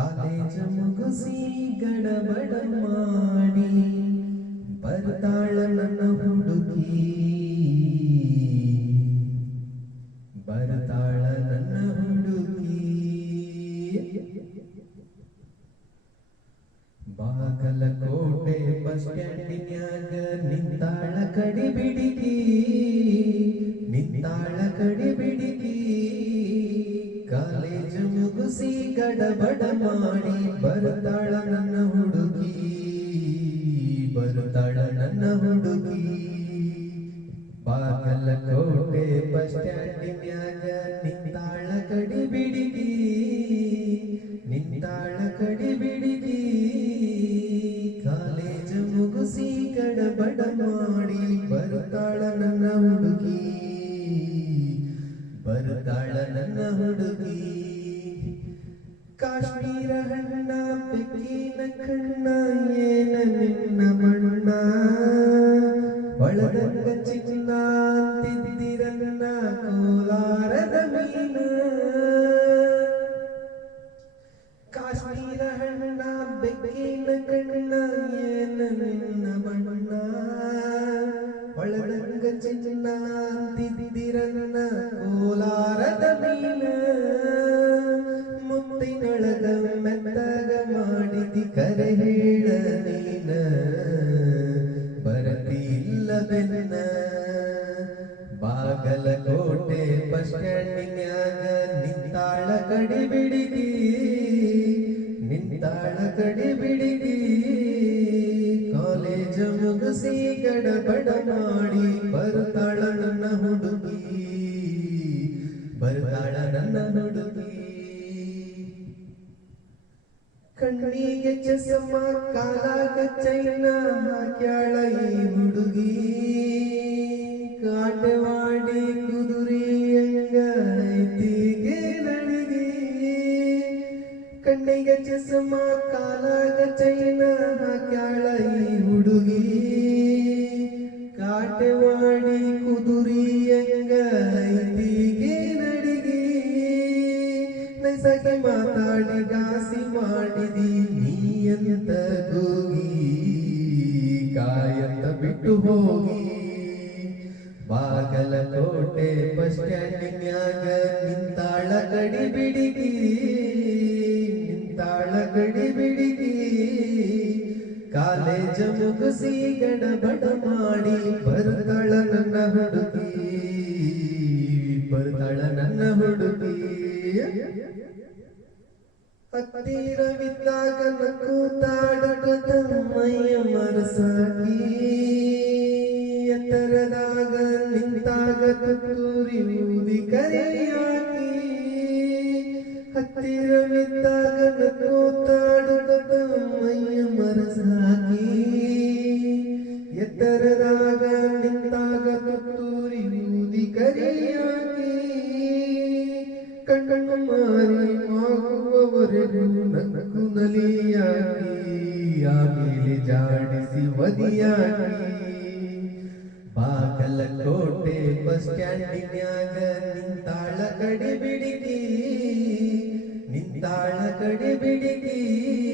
ಮುಗಿಸಿ ಗಡಬಡ ಮಾಡಿ ಬರ್ತಾಳ ನನ್ನ ಹುಡುಗಿ ಬರ್ತಾಳ ನನ್ನ ಹುಡುಗಿ ಬಾಗಲಕೋಟೆ ಬಸ್ ಸ್ಟ್ಯಾಂಡಿನ್ಯಾಗ ನಿಂತಾಳ ಕಡಿ ಬಿಡಿಗಿ ನಿಂತಾಳ ಕಡಿ ಬಿಡಿಗಿ ಕಾಲೇಜ್ ಮುಗಿಸಿ ಗಡಬಡ ಮಾಡಿ ಬರ್ತಾಳ ನನ್ನ ಹುಡುಗಿ ಬರ್ತಾಳ ನನ್ನ ಹುಡುಗಿ ಬಾಗಲಕೋಟೆ ಬಸ್ ಸ್ಟ್ಯಾಂಡಿನ್ಯಾಗ ನಿಂತಾಳ ಕಡಿ ಬಿಡಿಗಿ, ನಿಂತಾಳ ಕಡಿ ಬಿಡಿಗಿ. ಕಾಲೇಜ್ ಮುಗಿಸಿ ಗಡಬಡ ಮಾಡಿ ಬರ್ತಾಳ ನನ್ನ ಹುಡುಗಿ ಬರ್ತಾಳ ನನ್ನ ಹುಡುಗಿ ಕಾಶ್ಮೀರ ಹಣ್ಣ ಬೆಕ್ಕಿನ ಕಣ್ಣ ಏನ ನಿನ್ನ ಬಣ್ಣ ಒಳದಂಗ ಚಿನ್ನ ತಿದ್ದಿರನ್ನ ನಿಂತಾಳ ಕಡಿ ಬಿಡಿಗಿ ನಿಂತಾಳ ಕಡಿ ಬಿಡಿಗಿ ಕಾಲೇಜ್ ಮುಗಿಸಿ ಗಡಬಡ ಮಾಡಿ ಬರ್ತಾಳ ನನ್ನ ಹುಡುಗಿ ಬರ್ತಾಳ ನನ್ನ ಹುಡುಗಿ. ಕಣ್ಣಿಗೆ ಚಸಮ, ಕಾಲಾಗ ಚೈನ ಹಾಕ್ಯಾಳ ಕಣ್ಣಿಗೆ ಚಸಮ, ಕಾಲಾಗ ಚೈನ ಹಾಕ್ಯಾಳ ಈ ಹುಡುಗಿ. ಕಾಟವಾಡಿ ಕುದುರಿ ಅಂಗ ಐತಿಗೆ ನಡಿಗಿ. ನೈಸಗಿ ಮಾತಾಡಿ ಗಾಸಿ ಮಾಡಿದಿ, ನೀ ಅಂತ ಹೋಗಿ ಕಾಯಂತ ಬಿಟ್ಟು ಹೋಗಿ. ಬಾಗಲಕೋಟೆ ಬಸ್ ಸ್ಟ್ಯಾಂಡಿನ್ಯಾಗ ನಿಂತಾಳ ಕಡಿ ಬಿಡಿಗಿ ನಿಂತಾಳ ಕಡಿ ಬಿಡಿಗಿ ಕಾಲೇಜ್ ಮುಗಿಸಿ ಗಡಬಡ ಮಾಡಿ ಬರ್ತಾಳ ನನ್ನ ಹುಡುಗಿ. ಬರ್ತಾಳ ನನ್ನ ಹುಡುಗಿ. ಹತ್ತಿರವಿದ್ದಾಗ ಕೂತಾಡುತ್ತ ಎತ್ತರದಾಗ ನಿಂತಾಗ ತುತ್ತೂರಿ ಊದಿ ಕರೆಯಾಗಿ ಕಣ್ಣು ಮಾರಿ ಆಗುವವರೆಗೂ ನಕ್ಕು ನಲಿಯಾಗಿ ಆಮೇಲೆ ಜಾಡಿಸಿ ವದಿಯಾಗಿ ಬಾಗಲಕೋಟೆ ಬಸ್ ಸ್ಟ್ಯಾಂಡಿನ್ಯಾಗ ನಿಂತಾಳ ಕಡೆ ಬಿಡಿಗಿ ನಿಂತಾಳ ಕಡೆ ಬಿಡಿಗಿ ಕಾಲೇಜ್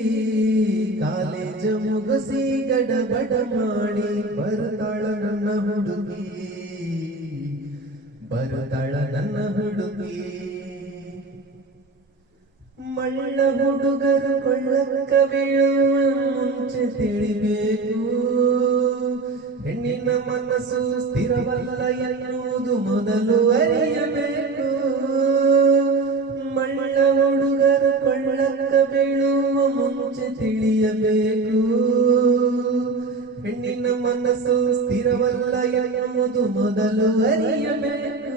ಮುಗಿಸಿ ಗಡಬಡ ಮಾಡಿ ಬರ್ತಾಳ ನನ್ನ ಹುಡುಗಿ. ಬರ್ತಾಳ ನನ್ನ ಹುಡುಗಿ. ಮಳ್ಳ ಹುಡುಗರು ಕೊಳ್ಳಕ್ಕ ಬೀಳುವ ಮುಂಚೆ ತಿಳಿಬೇಕು. ಹೆಣ್ಣಿನ ಮನಸ್ಸು ಸ್ಥಿರವಲ್ಲ ಎನ್ನುವುದು ಮೊದಲು ಅರಿಯಬೇಕು. ಸ್ಥಿರವಲ್ಲ ಎನ್ನುವುದು ಮೊದಲು ಅರಿಯಬೇಕು.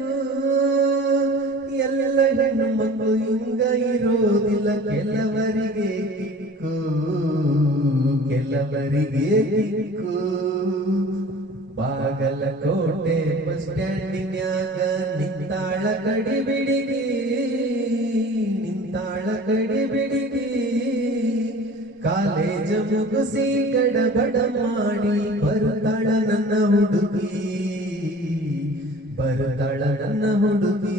ಎಲ್ಲ ಹೆಣ್ಣು ಮಕ್ಕಳು ಹಿಂಗ ಇರೋದಿಲ್ಲ ಕೆಲವರಿಗೆ ಕಿಕ್ಕು ಕೆಲವರಿಗೆ ಕಿಕ್ಕು. ಬಾಗಲಕೋಟೆ ಬಸ್ ಸ್ಟ್ಯಾಂಡಿನ್ಯಾಗ ನಿಂತಾಳ ಕಡಿ ಕಾಲೇಜ್ ಮುಗಿಸಿ ಗಡಬಡ ಮಾಡಿ ಬರುತ್ತಾಳ ನನ್ನ ಹುಡುಗಿ ಬರುತ್ತಾಳ ನನ್ನ ಹುಡುಗಿ